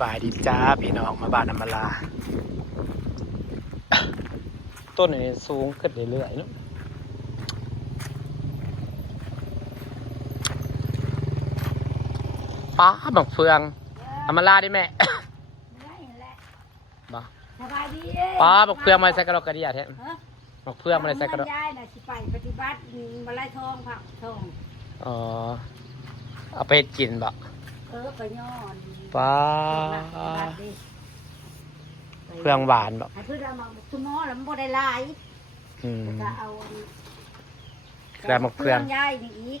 บายดีจ้าพี่น้องมาบ้านอำมาลาต้นนี้สูงขึ้นเรื่อยๆเนาะป้าบักเฟืองอำมาลาดิแม่บ้าป้าบักเฟืองมาใส่กระดกกระเดียแท้บักเฟืองมาใส่กระดกย้ายน่ะสิไปปฏิบัติมาไล่ทองผักทองอ๋อเอาไปกินบ่ไปย้อนป้าเฟืองหวานบ่ให้เพื่อนเรามาสมอแล้วมันบ่ได้หลายก็เอาแต่บักเฟืองย้ายนี่อีก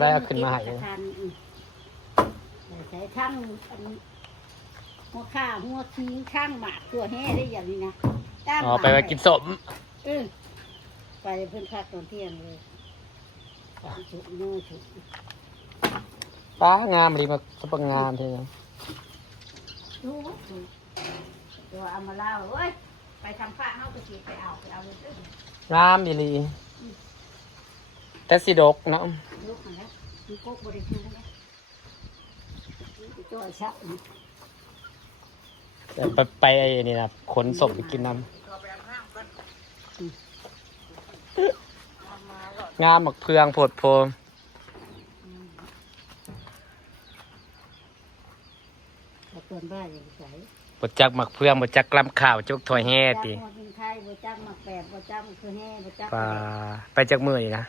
ได้เอาขึ้นมาให้ใส่ช่างหัวข้าหัวขี้ช่างหมากตัวแห่ได้อย่างนี้นะอ๋อไปไว้กินสมไปเพื่อนคักตอนเที่ยงเลยชุบนู่ชุบป้างามดีมาสปงามทีนี้ตัวเอามาเล่าเว้ยไปทำผ้าเฮาไปฉีดไปเอาเลยงามดีลีแต่สีดกเนาะลูกมาแล้วมีโก๊กบริสุทธิ์นะตัวชักแต่ไปนี่นะขนศพไปกินน้ำงามหมักเพืองโผดโพบดจักหมักเพืองบดจักกล้ำข่าวจุกถอยแห่ตีไปจากมือนี่นะ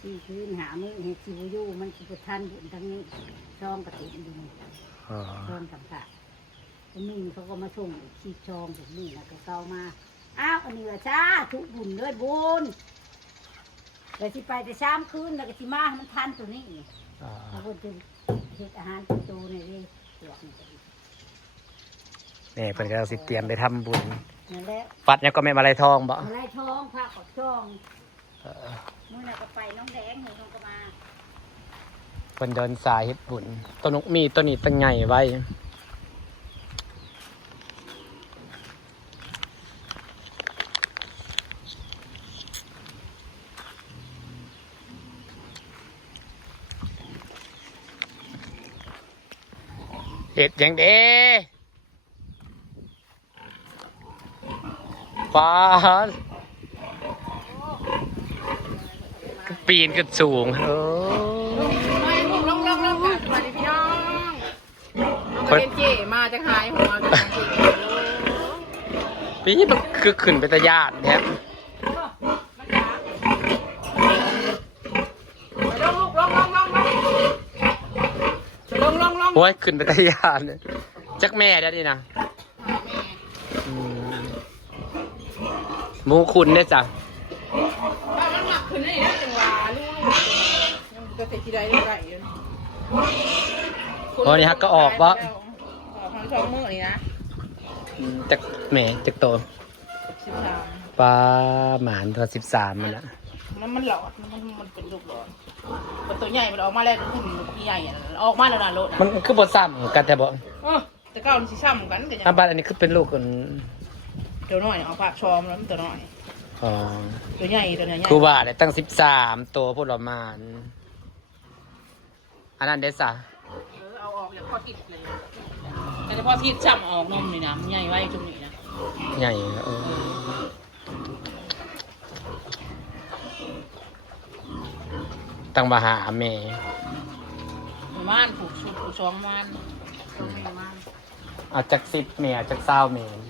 ที่คืนหามือเห็ดชิวยูมันจะทันบุญทั้งนี้ช่องกระถิ่นดูช่องสัมผัสมีเขาก็มาส่งชีช่องผมนี่นะก็เก่ามาอ้าวอันนี้ละจ้าทุกบุญด้วยบุญเดี๋ยวที่ไปแต่ช้ำคืนแล้วก็ที่มาให้มันทันตัวนี้เอาคนเป็นเห็ดอาหารตัวนี่เลยเนี่ยเพิ่นก็สิเตรียมไปทำบุญปัดเนี่ยก็ไม่มาไล่ทองบ่มาไล่ทองพระขอบช่องนู่นน่ะก็ไปน้องแดงหนูก็มาเพิ่นเดินสายเฮ็ดบุญต้นนกมีต้นนี้ตั้งใหญ่ไว้เห็ดยังเด้ฟ้าปีนขึ้นสูงลงกันสวัสดีพี่น้องคนเก๋มาจะหายหัวกันปีนี้มันคือขึ้นไปตะยานแท้โอ้ยขึ้นไปตะยานจักแม่ได้ดินะมูคุณเนี่ยจ้ะมันหนักขึ้นได้จังหวะลูกยังจะเตะกี่ได้ได้พอนี่ฮักก็ออกวะทั้งสองมือนี่นะจักแม่จักโตปลาหมานตัว13มันละมันหลอดมันเป็นลูกหลอดตัวใหญ่มันออกมาแล้วขึ้นใหญ่ออกมาแล้วนะโลดมันคือบทซ้ำกันแต่บอกแต่ก้าวมันสีซ้ำกันกันอันบ้านอันนี้คือเป็นลูกกันตัวน้อยเอาปากชอมแล้วมันตัวน้อยตัวใหญ่ตัวใหญ่ครูว่าได้ตั้ง13ตัวพวกเรามาอันนั้นเดซ่าเอาออกแล้วพอติดเลยแต่พอติดซ้ำออกนมนี่นะใหญ่ไว้จุ่มนี่นะใหญ่ตั้งมาหาแม่ม่านผูกชุดผูกช่องม่านเอาจาก10 เมตรจาก20 เมตร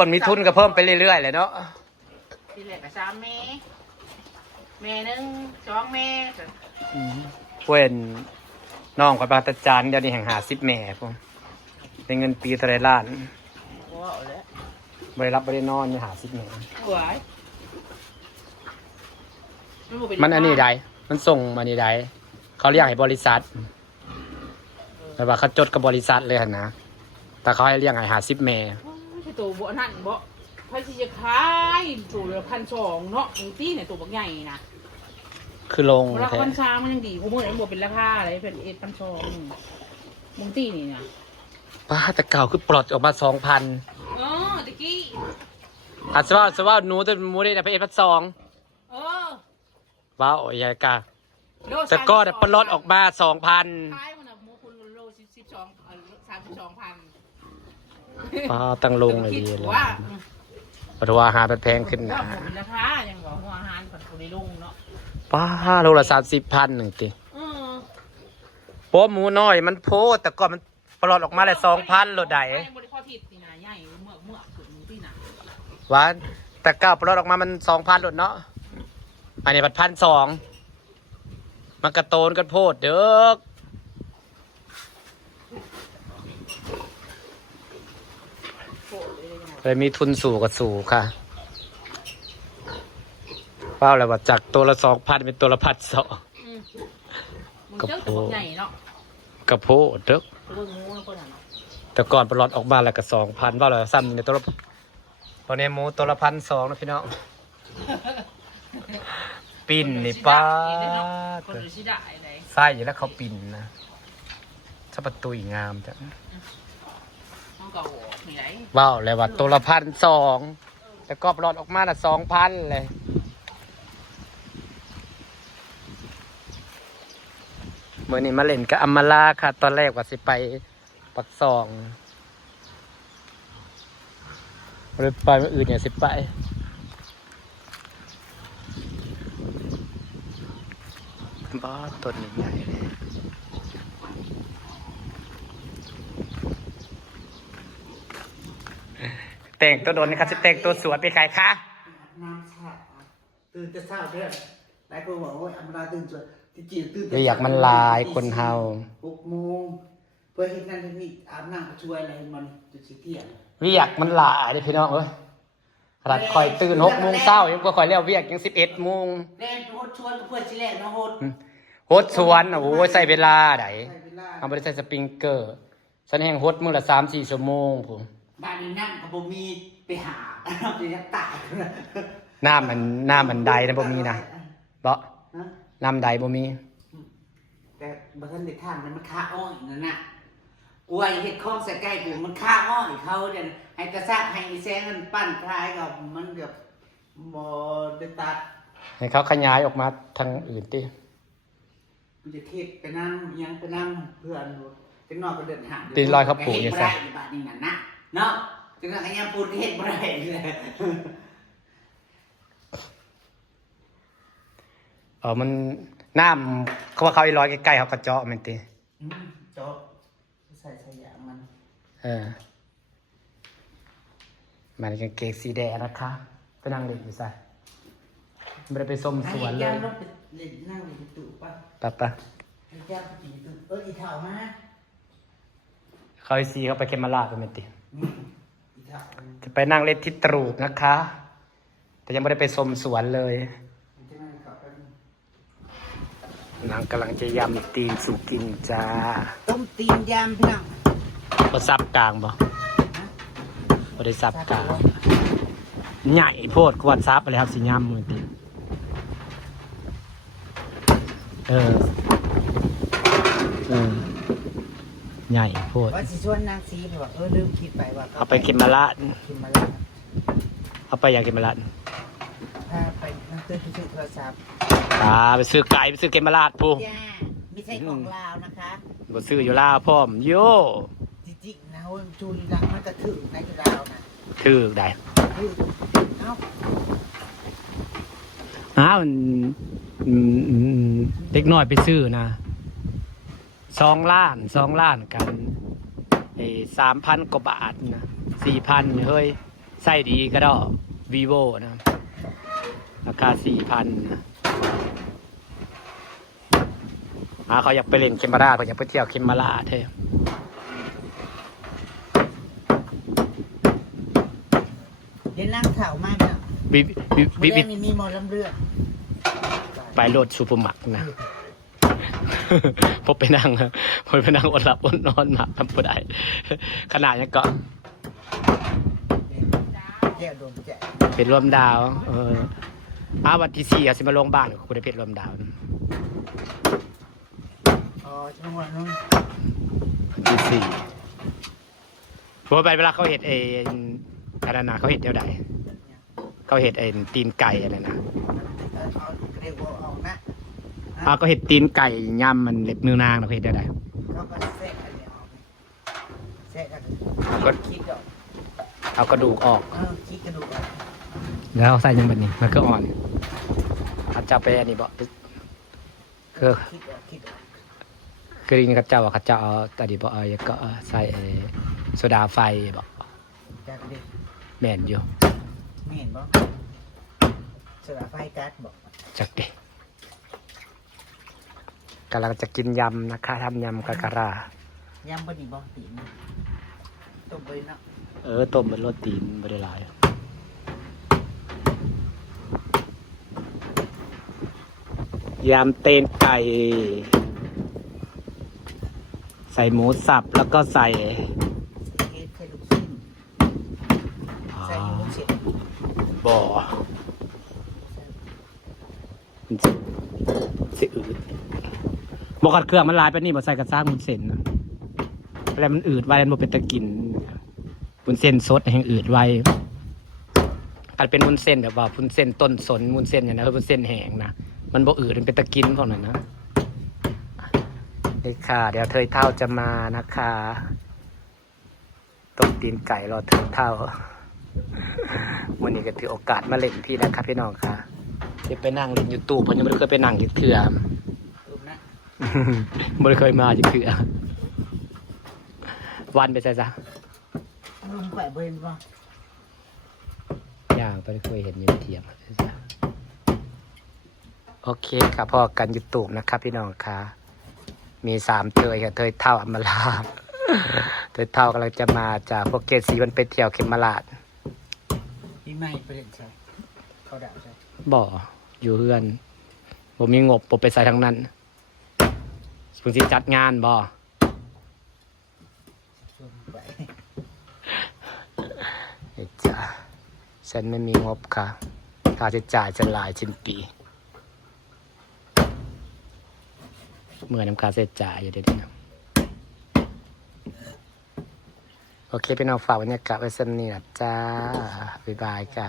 มันมีทุนก็เพิ่มไปเรื่อยๆเลยเนาะทีแรกก็3 เมนึง2 เมเพื่อนน้องกับปาตจานเดี๋ยวนี้แห่ง50 เมตรผมเป็นเงินปีเท่าไรล้านบริรับบริโนอนนี่50 เมตรมันอันนี้ใดมันส่งมานี่ใดเขาเรียกให้บริษัทแต่ว่าเขาจดกับบริษัทเลยนะแต่เขาให้เรียกให้50 เมตรตัวบ่นั่นบ่ไผสิจะขายตัวละ1,200เนาะตีเนี่ยตัวบักใหญ่นะคือลงราคา1,300มันยังดีกูมื้อนี้บ่เป็นราคาอะไรเป็น1,200มึงตีนี่นะป้าแต่เก่าคือปลดออกมา 2,000ตะกี้สว่าหนูจะมูได้ไป1,200ว้าวใหญ่กะ แต่ก็ได้ปลดออกมา2,000 ท้ายมันน่ะหมูคุณโล32 ตั้งลงเลยดีเลย ว่า ปลาอาหารแพงขึ้น ว่า นะ ผมราคายังบอกหัวอาหารผัดคนในลุงเนาะ ป้าโลละ30,000หนึ่งติ โป๊หมูน้อยมันโพแต่ก่อนมันปลดออกมาได้2,000โลดใด บริข้อผิดนี่นะใหญ่เมื่อขึ้นที่น่ะ หวานแต่ก้าวปลดออกมามัน2,000โลดเนาะอันนี้บัด1,200มันกระโตนกันโพดเด้อเลยมีทุนสู่กับสู่ค่ะเป้าอะไรว่าจากตัวละ2,000เป็นตัวละ1,200 มึงเจ้าตัวใหญ่เนาะ กระโพดเด้อ ตัวงูนะคนน่ะเนาะ แต่ก่อนปลดออกมาแล้วก็2,000ว่าเลยซ้ำในตัวละตอนนี้หมูตัวละ1,200นะพี่น้องปิ่นนี่ป้า คนดูชิดะอะไร ไส้แล้วเขาปิ่นนะถ้าประตูอีกงามจ้ะ ห้องเก่ามีไร ว้าวเลยว่าตัวละ1,200แต่ก็ปลดออกมาละ2,000เลยเมื่อนี้มาเล่นกับอัมมาลาค่ะตอนแรกว่าสิไปปักซองเลยไปเมื่ออื่นเนี่ยสิไปบ้าต้นใหญ่เลยแต่งตัวโดนนะครับจะแต่งตัวสวยไปใครคะ น้ำชาตื่นจะเศร้าเพื่อนหลายคนบอกว่าอัมราตื่นสวยที่จริงตื่น เดี๋ยวอยากมันลายคนเฮา 6 โมงเพื่อเห็นนั่นเห็นนี่อาบน้ำช่วยอะไรมันจุดสีเที่ยง เวียกมันหลายเลยพี่น้องเอ้ยขนาดคอยตื่น6 โมงเช้ายังก็คอยเลี้ยวเวียกยัง11 โมง แล่นโฮดชวนเพื่อนชิแล่นนะโฮด โฮดสวนโอ้ยใส่เวลาได ใช่เวลา เอาไปใส่สปริงเกอร์ฉันแห่งโฮดมื้อละ3-4 ชั่วโมงผม บ้านนี้นั่งกับบ่มีไปหาจะยักตายนะ น้ำมันใดนะบ่มีนะเบาะ ฮะ น้ำใดบ่มี แต่บางท่านในท่านมันฆ่าอ้อยนั่นน่ะกล้วยเห็ดข้องใส่ใกล้กูมันฆ่าอ้อยเขาเดี๋ยวให้กระซักให้แซงมันปั้นคลายกับมันแบบบ่ได้ตัด ให้เขาขยายออกมาทางอื่นติ มันจะเทศไปนั่งยังไปนั่งเพื่อนจังนอกก็เดินหาง ตีนลอยเขาปลูกเนี่ย ซะ ซะ บาดนี้น่ะนะเนาะจังนอกก็ยังปูนก็เฮ็ดบ่ได้เลย มันน้ำเขาว่าเขาอีร้อยใกล้ๆเขาก็เจาะแม่นติ จบใส่ยางมัน มันกางเกงสีแดงนะคะไปนั่งเล่นอยู่ซะไม่ได้ไปส้มสวนเลย ให้ย่างลงไปเล่นนั่งเล่นตู้ป่ะ ปะ ให้ย่างไปกินตู้อีเฒ่ามา เขาไอซีเขาไปเคมราชไปแม่นติ อีเฒ่า จะไปนั่งเล่นที่ตรูกนะคะ แต่ยังไม่ได้ไปส้มสวนเลย มันจะนั่งเขาเป็น นางกำลังจะยำตีนสุกินจ้า ต้มตีนยำพี่น้อง บ่ซับกลางบ่บ่ได้ซับกลางใหญ่โพดกวนซับไปเลยครับสิยำมือติใหญ่โพด ว่าสิชวนนางซีไปว่าลืมคิดไปว่า เอาไปเคมราช กินมาแล้ว เอาไปอยากเคมราช พาไปนั่งเตือนซื้อโทรศัพท์ ไปซื้อไก่ไปซื้อเคมราชผู้ จ้าไม่ใช่ของลาวนะคะ บ่ซื้ออยู่ลาวพร้อมโย จริงๆนะว่าจูรีรักมันก็ถือในที่ลาวนะ ถือได้ ถือเอ้า มันเด็กน้อยไปซื้อนะ2 ล้านกัน3,000 กว่าบาทนะ4,000เฮ้ยใส่ดีก็ได้วีโวนะราคา 4,000นะเขาอยากไปเล่นเคมราชเขาอยากไปเที่ยวเคมราชเท่ เดี๋ยวนั่งข่าวมากนะ วิ เรื่องนี้มีหมอลำเลือด ไปโหลดซูเปอร์มักนะ พบไปนั่งอดหลับอดนอนหนักทำผู้ใดขนาดยังก็ แก้วโดนแจก เป็นรวมดาววันที่4สิมาลงบ้านคุณได้เพชรรวมดาว อ๋อจังหวะนู้น วันที่4เพราะไปเวลาเขาเห็ดอะไรนะเขาเห็ดเดียวใดเขาเห็ดตีนไก่อะไรนะ เอาเรียกว่าออกนะ เอาก็เห็ดตีนไก่ย่ำมันเล็บมือนางเราเห็ดได้ได เขาก็แซะอันเนี้ยออกแซะกัน เอาก็ คิดออก เอากระดูกออก คิดกระดูกออก แล้วเอาใส่ยังแบบนี้มันก็อ่อนเขาจะไปอันนี้บอกคือ คิดออกคิดออก คือนี่เขาเจ้าว่าเขาเจ้าเอาแต่ดีบอกก็ใส่โซดาไฟบอก จากเด็ก แม่นอยู่ ไม่เห็นบ่สระไฟกัดบอก จักเด็กกำลังจะกินยำนะคะทำยำกะกะราย ำบดีบ่ตีนต้มไปเนาะ ต้มเป็นโรตีนบริลายยำเตนไก่ใส่หมูสับแล้วก็ใส่ เฮ็ดใส่ลูกชิ้นใส่ลูกชิ้น บ่อมันสิอืดบอกกัดเครื่องมันลายไปนี่บ่ใส่กระซ้างมุนเส้นนะแล้วมันอืดไว้แล้วมันเป็นตะกินมุนเส้นสดแห่งอืดไว้กัดเป็นมุนเส้นแบบว่ามุนเส้นต้นสนมุนเส้นอย่างนั้นมุนเส้นแห้งนะมันบ่อืดมันเป็นตะกินพวกนั้นนะนี่ค่ะเดี๋ยวเธอเท่าจะมานะคะต้มตีนไก่รอเธอเท่าวันนี้ก็ถือโอกาสมาเล่นพี่นะครับพี่น้องค่ะจะไปนั่งเล่นยูทูบผมยังไม่เคยไปนั่งยึดเถื่อ รูปนะ ไม่เคยมายึดเถื่อวันไปใช่ซะ ลุงไปเบิ่งบ่ อย่างไปเคยเห็นอยูเทียมใช่ซะโอเคค่ะพอกันยูทูบนะครับพี่น้องค่ะมี3เทยค่ะเทยเท่าอำมาลาเทยเท่ากำลังจะมาจากพวกเกศสีมันไปเที่ยวเขมราช พี่ใหม่ไปเล่นใช่เขาด่าใช่ บ่อยู่เฮือนผมมีงบผมไปใส่ทั้งนั้นเพิ่งสิจัดงานบ่ ชวนไป เฮ้ยจ้าฉันไม่มีงบค่ะค่าใช้จ่ายฉันหลายชิ้นปีเมื่อน้ำค่าใช้จ่ายอยู่เดี๋ยวนี้นะโอเคพี่น้องฝากบรรยากาศไว้สักนิดนะจ้าบ๊ายบายค่ะ